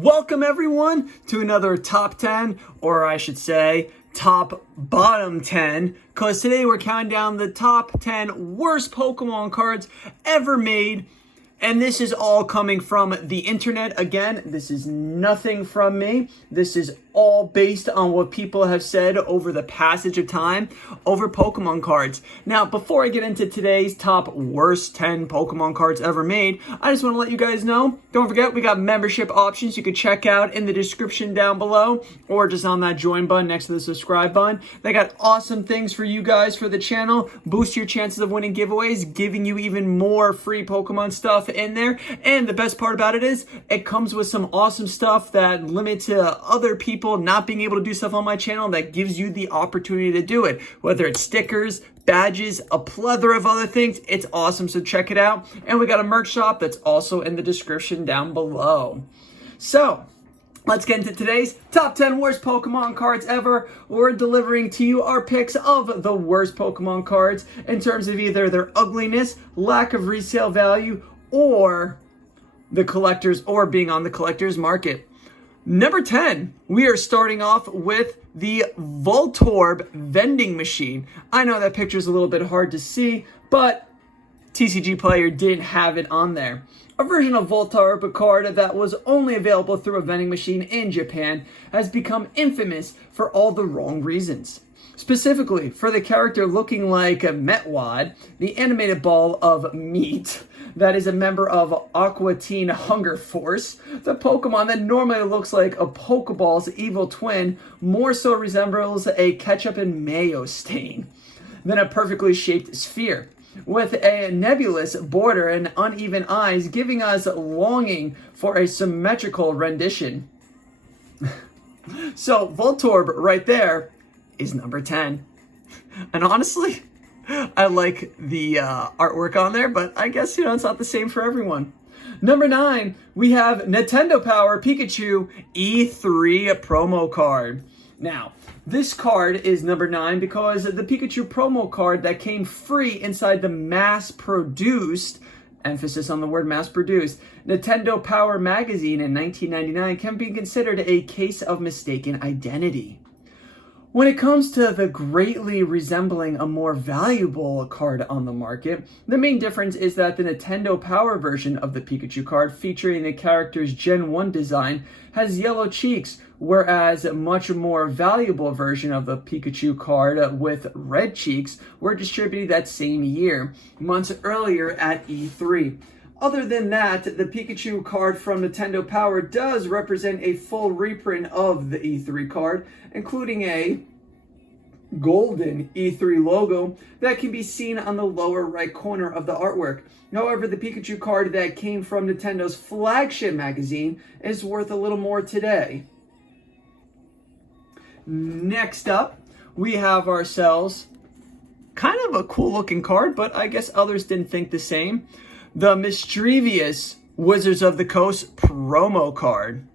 Welcome everyone to another top 10, or I should say top bottom 10, because today we're counting down the top 10 worst Pokemon cards ever made. And this is all coming from the internet. Again, this is nothing from me. This is all based on what people have said over the passage of time over Pokemon cards. Now, before I get into today's top worst 10 Pokemon cards ever made, I just want to let you guys know, don't forget, we got membership options you could check out in the description down below, or just on that join button next to the subscribe button. They got awesome things for you guys for the channel, boost your chances of winning giveaways, giving you even more free Pokemon stuff in there. And the best part about it is it comes with some awesome stuff that limits other people not being able to do stuff on my channel, that gives you the opportunity to do it, whether it's stickers, badges, a plethora of other things. It's awesome, so check it out. And we got a merch shop that's also in the description down below. So let's get into today's top 10 worst Pokemon cards ever. We're delivering to you our picks of the worst Pokemon cards in terms of either their ugliness, lack of resale value, or the collectors, or being on the collector's market. Number 10, we are starting off with the Voltorb vending machine. I know that picture is a little bit hard to see, but TCG Player didn't have it on there. A version of Voltorb card that was only available through a vending machine in Japan has become infamous for all the wrong reasons. Specifically, for the character looking like a Metwad, the animated ball of meat that is a member of Aqua Teen Hunger Force, the Pokemon that normally looks like a Pokeball's evil twin more so resembles a ketchup and mayo stain than a perfectly shaped sphere, with a nebulous border and uneven eyes giving us longing for a symmetrical rendition. So Voltorb right there is number 10. And honestly, I like the artwork on there, but I guess, it's not the same for everyone. Number 9, we have Nintendo Power Pikachu E3 promo card. Now, this card is number 9 because the Pikachu promo card that came free inside the mass-produced, emphasis on the word mass-produced, Nintendo Power magazine in 1999 can be considered a case of mistaken identity. When it comes to the greatly resembling a more valuable card on the market, the main difference is that the Nintendo Power version of the Pikachu card featuring the character's Gen 1 design has yellow cheeks, whereas a much more valuable version of the Pikachu card with red cheeks were distributed that same year, months earlier at E3. Other than that, the Pikachu card from Nintendo Power does represent a full reprint of the E3 card, including a golden E3 logo that can be seen on the lower right corner of the artwork. However, the Pikachu card that came from Nintendo's flagship magazine is worth a little more today. Next up, we have ourselves kind of a cool looking card, but I guess others didn't think the same. The mischievous Wizards of the Coast promo card.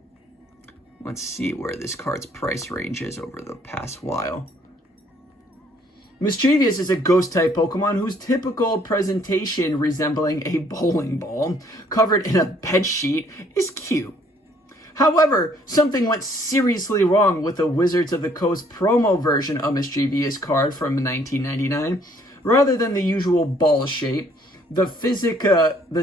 Let's see where this card's price range is over the past while. Mischievous is a ghost-type Pokemon whose typical presentation resembling a bowling ball covered in a bedsheet is cute. However, something went seriously wrong with the Wizards of the Coast promo version of Mischievous card from 1999. Rather than the usual ball shape, the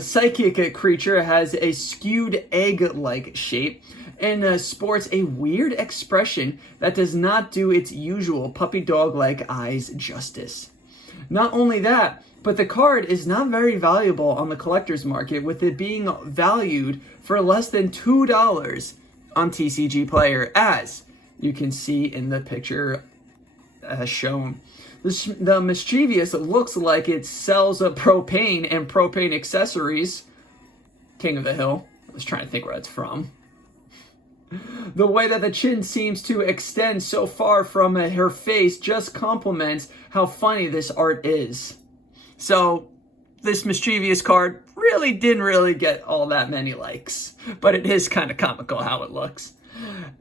psychic creature has a skewed egg-like shape and sports a weird expression that does not do its usual puppy dog-like eyes justice. Not only that, but the card is not very valuable on the collector's market, with it being valued for less than $2 on TCG Player, as you can see in the picture as shown. The Mischievous looks like it sells propane and propane accessories. King of the Hill. I was trying to think where that's from. The way that the chin seems to extend so far from her face just complements how funny this art is. So, this Mischievous card didn't get all that many likes, but it is kind of comical how it looks.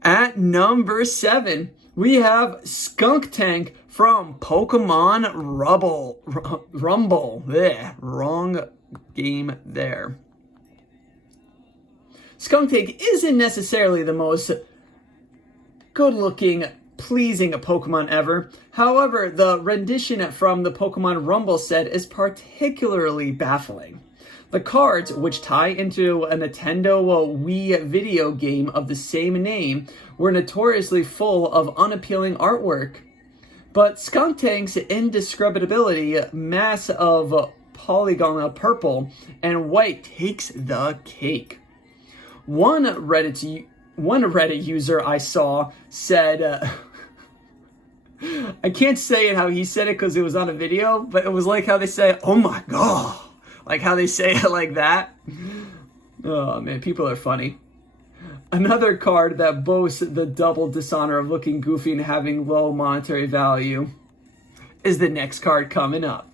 At number 7, we have Skunk Tank from Pokemon Rumble. Wrong game there. Skuntank isn't necessarily the most good-looking, pleasing Pokemon ever. However, the rendition from the Pokemon Rumble set is particularly baffling. The cards, which tie into a Nintendo Wii video game of the same name, were notoriously full of unappealing artwork. But Skuntank's indescribability, mass of polygonal purple and white takes the cake. One Reddit user I saw said, I can't say it how he said it because it was on a video, but it was like how they say, oh my god, like how they say it like that. Oh man, people are funny. Another card that boasts the double dishonor of looking goofy and having low monetary value is the next card coming up.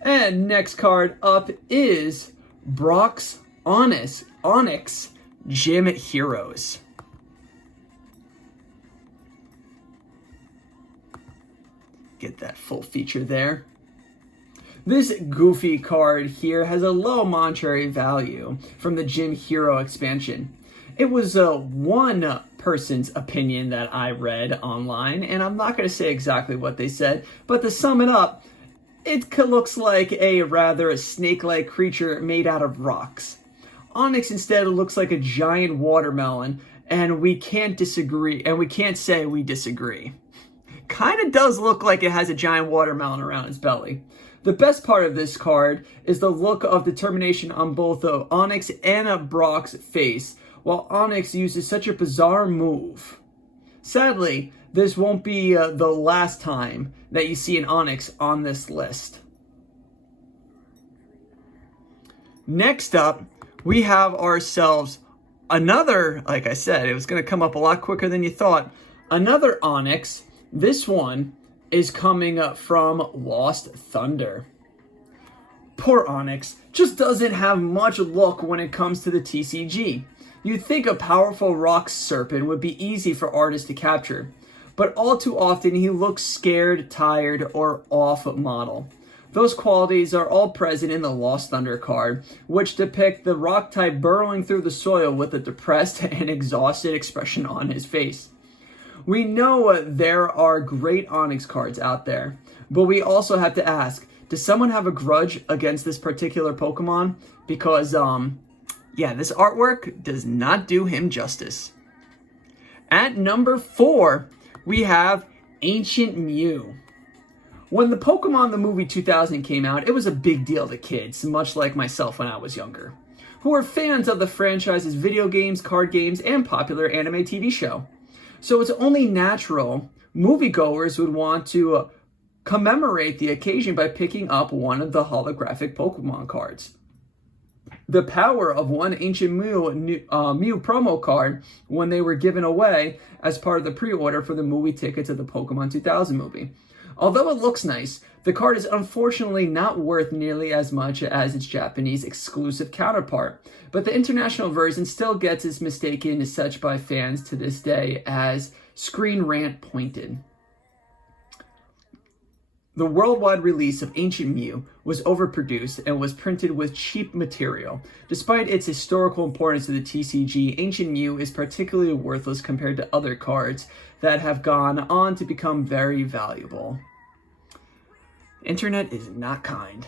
And next card up is Brock's Onyx Gym Heroes. Get that full feature there. This goofy card here has a low monetary value from the Gym Hero expansion. It was one person's opinion that I read online, and I'm not going to say exactly what they said, but to sum it up, it looks like a rather snake-like creature made out of rocks. Onyx instead looks like a giant watermelon, and we can't disagree, and we can't say we disagree. Kind of does look like it has a giant watermelon around its belly. The best part of this card is the look of determination on both Onyx and Brock's face, while Onyx uses such a bizarre move. Sadly, this won't be the last time that you see an Onyx on this list. Next up, we have ourselves another, like I said, it was going to come up a lot quicker than you thought, another Onyx. This one is coming up from Lost Thunder. Poor Onyx just doesn't have much luck when it comes to the TCG. You'd think a powerful rock serpent would be easy for artists to capture, but all too often he looks scared, tired, or off model. Those qualities are all present in the Lost Thunder card, which depict the rock type burrowing through the soil with a depressed and exhausted expression on his face. We know there are great Onyx cards out there, but we also have to ask, does someone have a grudge against this particular Pokemon? Because, this artwork does not do him justice. At number 4, we have Ancient Mew. When the Pokemon the movie 2000 came out, it was a big deal to kids, much like myself when I was younger, who were fans of the franchise's video games, card games, and popular anime TV show. So it's only natural moviegoers would want to commemorate the occasion by picking up one of the holographic Pokemon cards. The power of one Ancient Mew promo card when they were given away as part of the pre-order for the movie ticket to the Pokemon 2000 movie. Although it looks nice, the card is unfortunately not worth nearly as much as its Japanese exclusive counterpart, but the international version still gets its mistaken as such by fans to this day, as Screen Rant pointed. The worldwide release of Ancient Mew was overproduced and was printed with cheap material. Despite its historical importance to the TCG, Ancient Mew is particularly worthless compared to other cards that have gone on to become very valuable. Internet is not kind.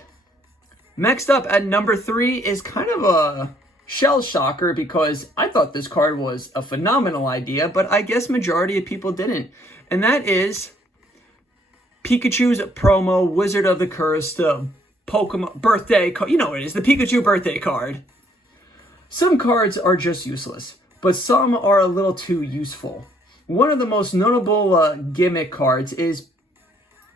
Next up at number 3 is kind of a shell shocker because I thought this card was a phenomenal idea, but I guess majority of people didn't. And that is Pikachu's promo Wizard of the Cursed Pokemon birthday card. You know what it is, the Pikachu birthday card. Some cards are just useless, but some are a little too useful. One of the most notable gimmick cards is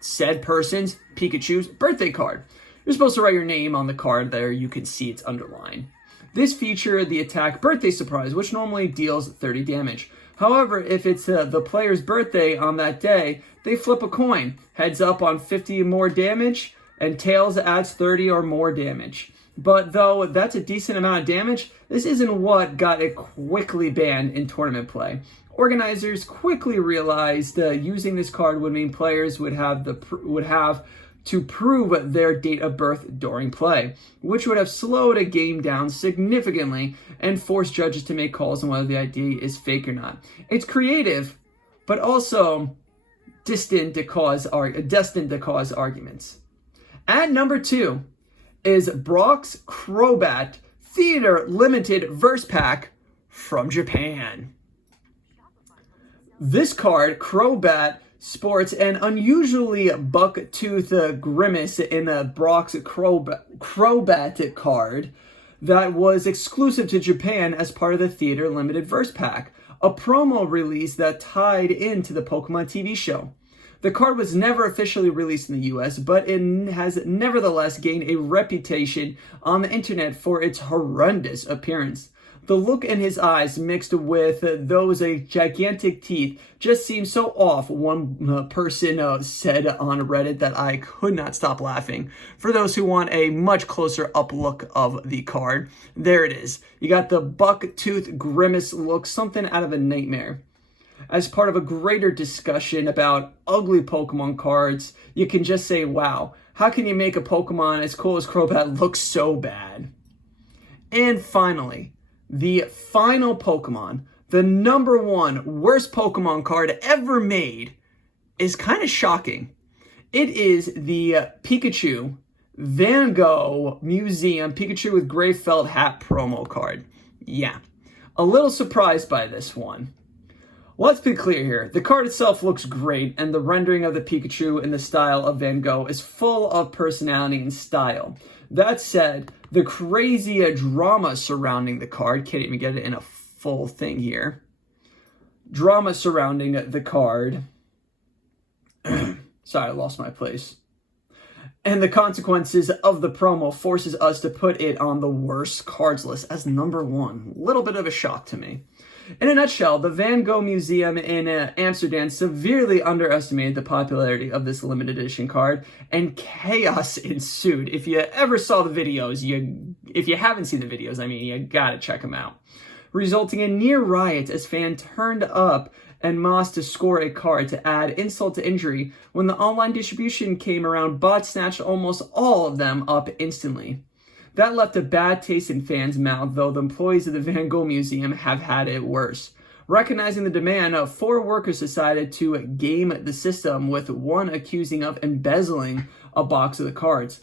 said person's Pikachu's birthday card. You're supposed to write your name on the card there. You can see it's underlined. This featured the attack Birthday Surprise, which normally deals 30 damage. However, if it's the player's birthday on that day, they flip a coin. Heads up on 50 more damage, and tails adds 30 or more damage. But though that's a decent amount of damage, this isn't what got it quickly banned in tournament play. Organizers quickly realized using this card would mean players would have to prove their date of birth during play, which would have slowed a game down significantly and forced judges to make calls on whether the ID is fake or not. It's creative, but also destined to cause arguments. At number 2 is Brock's Crobat Theater Limited Verse Pack from Japan. This card, Crobat, sports an unusually buck-tooth grimace in the Brock's Crobat card that was exclusive to Japan as part of the Theater Limited Verse Pack, a promo release that tied into the Pokemon TV show. The card was never officially released in the US, but it has nevertheless gained a reputation on the internet for its horrendous appearance. The look in his eyes mixed with those gigantic teeth just seems so off, one person said on Reddit, that I could not stop laughing. For those who want a much closer up look of the card, there it is. You got the buck-tooth grimace look, something out of a nightmare. As part of a greater discussion about ugly Pokemon cards, you can just say, wow, how can you make a Pokemon as cool as Crobat look so bad? And finally, the final Pokemon, the number 1 worst Pokemon card ever made, is kind of shocking. It is the Pikachu Van Gogh Museum Pikachu with Gray Felt Hat promo card. Yeah, a little surprised by this one. Let's be clear here. The card itself looks great, and the rendering of the Pikachu in the style of Van Gogh is full of personality and style. That said, the crazy drama surrounding the card, can't even get it in a full thing here. Drama surrounding the card. Sorry, I lost my place. And the consequences of the promo forces us to put it on the worst cards list as number 1. A little bit of a shock to me. In a nutshell, the Van Gogh Museum in Amsterdam severely underestimated the popularity of this limited edition card, and chaos ensued. If you ever saw the videos, if you haven't seen the videos, you gotta check them out. Resulting in near riots as fans turned up en masse to score a card to add insult to injury. When the online distribution came around, bots snatched almost all of them up instantly. That left a bad taste in fans' mouth, though the employees of the Van Gogh Museum have had it worse. Recognizing the demand, 4 workers decided to game the system, with one accusing of embezzling a box of the cards.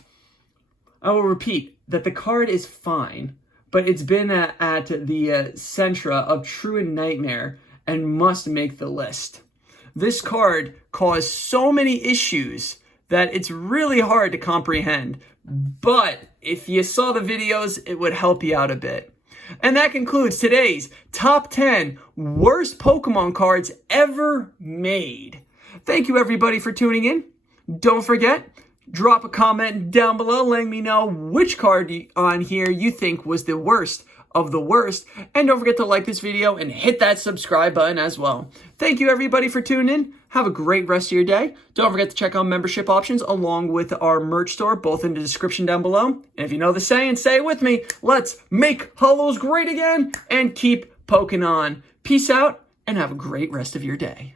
I will repeat that the card is fine, but it's been at the centra of true nightmare and must make the list. This card caused so many issues that it's really hard to comprehend, but if you saw the videos, it would help you out a bit. And that concludes today's top 10 worst Pokemon cards ever made. Thank you everybody for tuning in. Don't forget, drop a comment down below letting me know which card on here you think was the worst of the worst. And don't forget to like this video and hit that subscribe button as well. Thank you everybody for tuning in. Have a great rest of your day. Don't forget to check out membership options along with our merch store, both in the description down below. And if you know the saying, say it with me. Let's make Hollows great again and keep poking on. Peace out and have a great rest of your day.